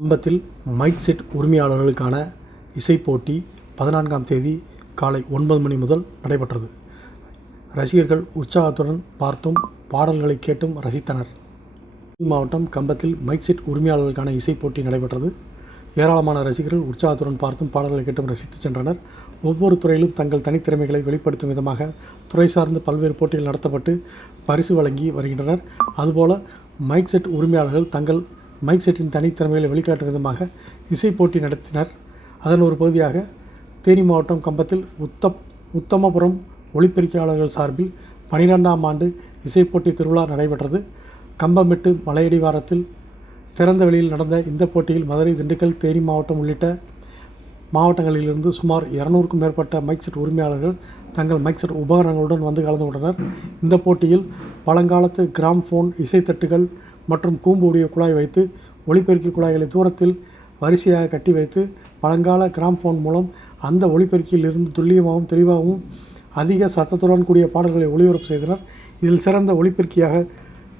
கம்பத்தில் mic set உரிமையாளர்களுக்கான இசைப்போட்டி பதினான்காம் தேதி காலை ஒன்பது மணி முதல் நடைபெற்றது. ரசிகர்கள் உற்சாகத்துடன் பார்த்தும் பாடல்களை கேட்டும் ரசித்தனர். மாவட்டம் கம்பத்தில் மைக் செட் உரிமையாளர்களுக்கான இசைப்போட்டி நடைபெற்றது. ஏராளமான ரசிகர்கள் உற்சாகத்துடன் பார்த்தும் பாடல்களை கேட்டும் ரசித்துச் சென்றனர். ஒவ்வொரு துறையிலும் தங்கள் தனித்திறமைகளை வெளிப்படுத்தும் விதமாக துறை சார்ந்து பல்வேறு போட்டிகள் நடத்தப்பட்டு பரிசு வழங்கி வருகின்றனர். அதுபோல மைக் செட் உரிமையாளர்கள் தங்கள் மைக் செட்டின் தனித்திறமைகளை வெளிக்காட்டும் விதமாக இசைப் போட்டி நடத்தினர். அதன் ஒரு பகுதியாக தேனி மாவட்டம் கம்பத்தில் உத்தப் உத்தமபுரம் ஒளிப்பெருக்கையாளர்கள் சார்பில் பன்னிரண்டாம் ஆண்டு இசைப்போட்டி திருவிழா நடைபெற்றது. கம்பமெட்டு மலையடிவாரத்தில் திறந்த வெளியில் நடந்த இந்த போட்டியில் மதுரை, திண்டுக்கல், தேனி மாவட்டம் உள்ளிட்ட மாவட்டங்களிலிருந்து சுமார் இருநூறுக்கும் மேற்பட்ட மைக் செட் உரிமையாளர்கள் தங்கள் மைக் செட் உபகரணங்களுடன் வந்து கலந்து கொண்டனர். இந்த போட்டியில் பழங்காலத்து கிராம் ஃபோன் இசைத்தட்டுகள் மற்றும் கூம்பு குழாய் வைத்து ஒளிபெருக்கி குழாய்களை தூரத்தில் வரிசையாக கட்டி வைத்து பழங்கால கிராம்ஃபோன் மூலம் அந்த ஒளிபெருக்கியிலிருந்து துல்லியமாகவும் தெளிவாகவும் அதிக சத்தத்துடன் கூடிய பாடல்களை ஒளிபரப்பு செய்தனர். இதில் சிறந்த ஒளிபெருக்கியாக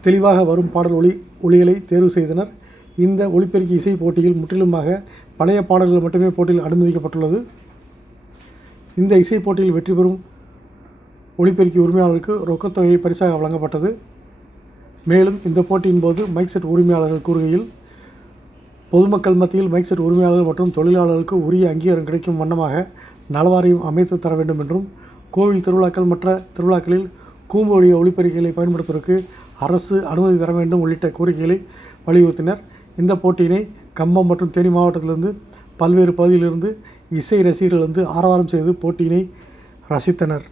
தெளிவாக வரும் பாடல் ஒளி ஒலிகளை தேர்வு செய்தனர். இந்த ஒளிபெருக்கி இசைப் போட்டியில் முற்றிலுமாக பழைய பாடல்கள் மட்டுமே போட்டியில் அனுமதிக்கப்பட்டுள்ளது. இந்த இசை போட்டியில் வெற்றி பெறும் ஒளிபெருக்கி உரிமையாளருக்கு ரொக்கத்தொகை பரிசாக வழங்கப்பட்டது. மேலும் இந்த போட்டியின் போது மைக் செட் உரிமையாளர்கள் கூறுகையில், பொதுமக்கள் மத்தியில் மைக் செட் உரிமையாளர்கள் மற்றும் தொழிலாளர்களுக்கு உரிய அங்கீகாரம் கிடைக்கும் வண்ணமாக நலவாரியம் அமைத்து தர வேண்டும் என்றும், கோவில் திருவிழாக்கள் மற்ற திருவிழாக்களில் கூம்பு வடிவ ஒலிபெருக்கிகளை பயன்படுத்துவதற்கு அரசு அனுமதி தர வேண்டும் உள்ளிட்ட கோரிக்கைகளை வலியுறுத்தினர். இந்த போட்டியினை கம்பம் மற்றும் தேனி மாவட்டத்திலிருந்து பல்வேறு பகுதியிலிருந்து இசை ரசிகர்கள் வந்து ஆரவாரம் செய்து போட்டியினை ரசித்தனர்.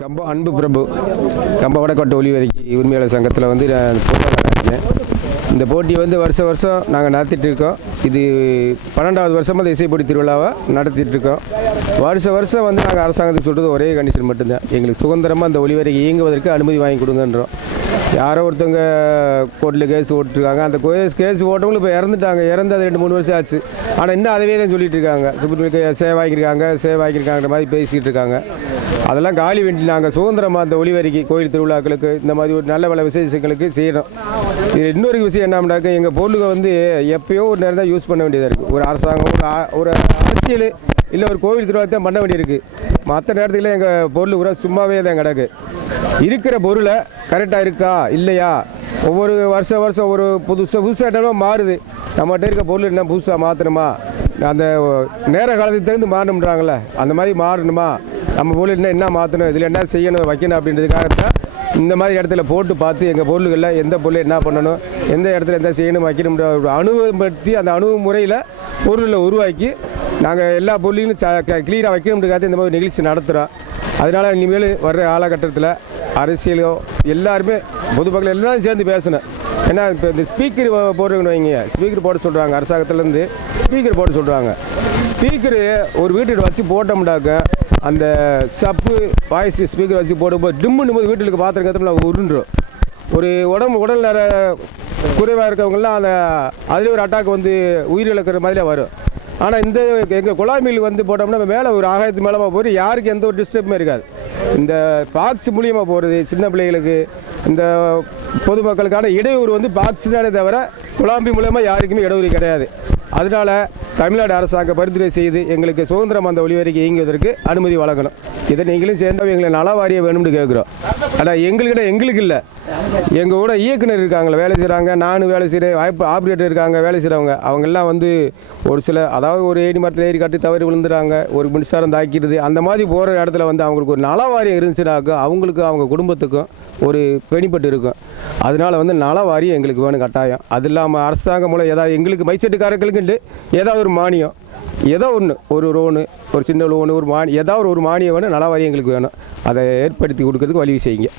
கம்பம் அன்பு பிரபு கம்ப வடக்கோட்டை ஒளிவரைக்கு உரிமையாளர் சங்கத்தில் வந்து நான் இருக்கேன் இந்த போட்டி வந்து வருஷம் வருஷம் நாங்கள் நடத்திட்டு இருக்கோம். இது பன்னெண்டாவது வருஷமாக இந்த இசைப்பொடி திருவிழாவை நடத்திட்டு இருக்கோம். வருஷம் வருஷம் வந்து நாங்கள் அரசாங்கத்துக்கு சொல்கிறது ஒரே கண்டிஷன் மட்டும்தான். எங்களுக்கு சுதந்திரமாக அந்த ஒளிவரைக்கு இயங்குவதற்கு அனுமதி வாங்கி கொடுங்கன்றோம். யாரோ ஒருத்தவங்க கோர்ட்டில் கேஸ் ஓட்டிருக்காங்க. அந்த கேஸ் கேஸ் ஓட்டவங்களும் இப்போ இறந்துட்டாங்க. இறந்து அது ரெண்டு மூணு வருஷம் ஆச்சு. ஆனால் இன்னும் அதவே தான் சொல்லிட்டு இருக்காங்க. சுப்ரீம் சேவ் ஆகியிருக்காங்க சேவ் ஆகியிருக்காங்கிற மாதிரி பேசிக்கிட்டு இருக்காங்க. அதெல்லாம் காலி வேண்டி நாங்கள் சுதந்திரமாக அந்த ஒளிவரிக்கு கோயில் திருவிழாக்களுக்கு இந்த மாதிரி ஒரு நல்ல பல விசேஷங்களுக்கு செய்யணும் இது இன்னொரு விஷயம் என்னம்னாக்க எங்கள் பொருளுங்க வந்து எப்பயோ ஒரு நேரம் தான் யூஸ் பண்ண வேண்டியதாக இருக்குது ஒரு அரசாங்கம் ஒரு ஒரு அரசியல் இல்லை ஒரு கோவில் திருவிழா தான் பண்ண வேண்டியிருக்கு. மற்ற நேரத்தில் எங்கள் பொருள் கூட சும்மாவே தான் கிடக்கு. இருக்கிற பொருளை கரெக்டாக இருக்கா? இல்லையா? ஒவ்வொரு வருஷம் வருஷம் ஒரு புதுசாக புதுசாக என்னவோ மாறுது. நம்மகிட்ட இருக்க பொருள் என்ன புதுசாக மாற்றணுமா அந்த நேர காலத்துக்கு தகுந்து மாறணுன்றாங்களே அந்த மாதிரி மாறணுமா? நம்ம பொருள் என்ன என்ன மாற்றணும் இதில் என்ன செய்யணும்? வைக்கணும் அப்படின்றதுக்காக தான் இந்த மாதிரி இடத்துல போட்டு பார்த்து எங்கள் பொருள்களில் எந்த பொருள் என்ன பண்ணணும்? எந்த இடத்துல எந்த செய்யணும்? வைக்கணும்ன்ற ஒரு அனுபவப்படுத்தி அந்த அணுகுமுறையில் பொருளை உருவாக்கி நாங்கள் எல்லா பொருளையும் க்ளீனாக வைக்கணுன்றதுக்காக இந்த மாதிரி நிகழ்ச்சி நடத்துகிறோம் அதனால் இனிமேல் வர்ற காலகட்டத்தில் அரசியலோ எல்லாருமே பொதுமக்கள் எல்லாரும் சேர்ந்து பேசணும் ஏன்னா இப்போ இந்த ஸ்பீக்கர் போடுறவங்க வைங்க ஸ்பீக்கர் போட சொல்கிறாங்க அரசாங்கத்துலேருந்து ஸ்பீக்கர் போட சொல்கிறாங்க ஸ்பீக்கரு ஒரு வீட்டுக்கு வச்சு போட்டோம்னாக்க அந்த சப்பு வாய்ஸ் ஸ்பீக்கர் வச்சு போடும்போது டிம்முன்னு போது வீட்டுக்கு பார்த்துருக்கிறதுல உருண்டுரும். ஒரு உடம்பு உடல் நர குறைவாக இருக்கவங்கலாம் அந்த அதில் ஒரு அட்டாக் வந்து உயிரிழக்கிற மாதிரியே வரும். ஆனால் இந்த எங்கள் குழாய் மீல் வந்து போட்டோம்னா மேலே ஒரு ஆகாயத்து மேலே போய் யாருக்கு எந்த ஒரு டிஸ்டர்புமே இருக்காது. இந்த பாக்ஸ் மூலியமாக போகிறது சின்ன பிள்ளைகளுக்கு இந்த பொதுமக்களுக்கான இடையூறு வந்து பாக்ஸினாலே தவிர குழாம்பி மூலயமா யாருக்குமே இடையூறு கிடையாது. அதனால தமிழ்நாடு அரசாங்கம் பரிந்துரை செய்து எங்களுக்கு சுதந்திரம் அந்த ஒளிவரைக்கு இயங்குவதற்கு அனுமதி வழங்கணும். இதை நீங்களும் சேர்ந்தால் எங்களை நலவாரிய வேணும்னு கேட்குறோம் ஆனால் எங்கள்கிட்ட எங்களுக்கு இல்லை. எங்கள் கூட இயக்குனர் இருக்காங்களே வேலை செய்கிறாங்க நானும் வேலை செய்கிறேன் வாய்ப்பு ஆப்ரேட்டர் இருக்காங்க வேலை செய்கிறவங்க அவங்கெல்லாம் வந்து ஒரு சில அதாவது ஒரு ஏடி மரத்தில் ஏறி கட்டி தவறி விழுந்துறாங்க. ஒரு மின்சாரம் தாக்கிடுது. அந்த மாதிரி போகிற இடத்துல வந்து அவங்களுக்கு ஒரு நல வாரியம் இருந்துச்சுனாக்கும் அவங்களுக்கும் அவங்க குடும்பத்துக்கும் ஒரு பெனிஃபிட் இருக்கும். அதனால வந்து நல வாரியம் எங்களுக்கு வேணும் கட்டாயம். அது இல்லாமல் அரசாங்கம் மூலம் ஏதாவது எங்களுக்கு மைசெட்டுக்காரர்களுக்கு ஏதாவது ஒரு மானியம். ஏதோ ஒன்று ஒரு லோனு ஒரு சின்ன லோனு ஒரு மானி ஏதாவது ஒரு மானியம் வேணும் நல வாரியம் எங்களுக்கு வேணும். அதை ஏற்படுத்தி கொடுக்கறதுக்கு வழி செய்யுங்க.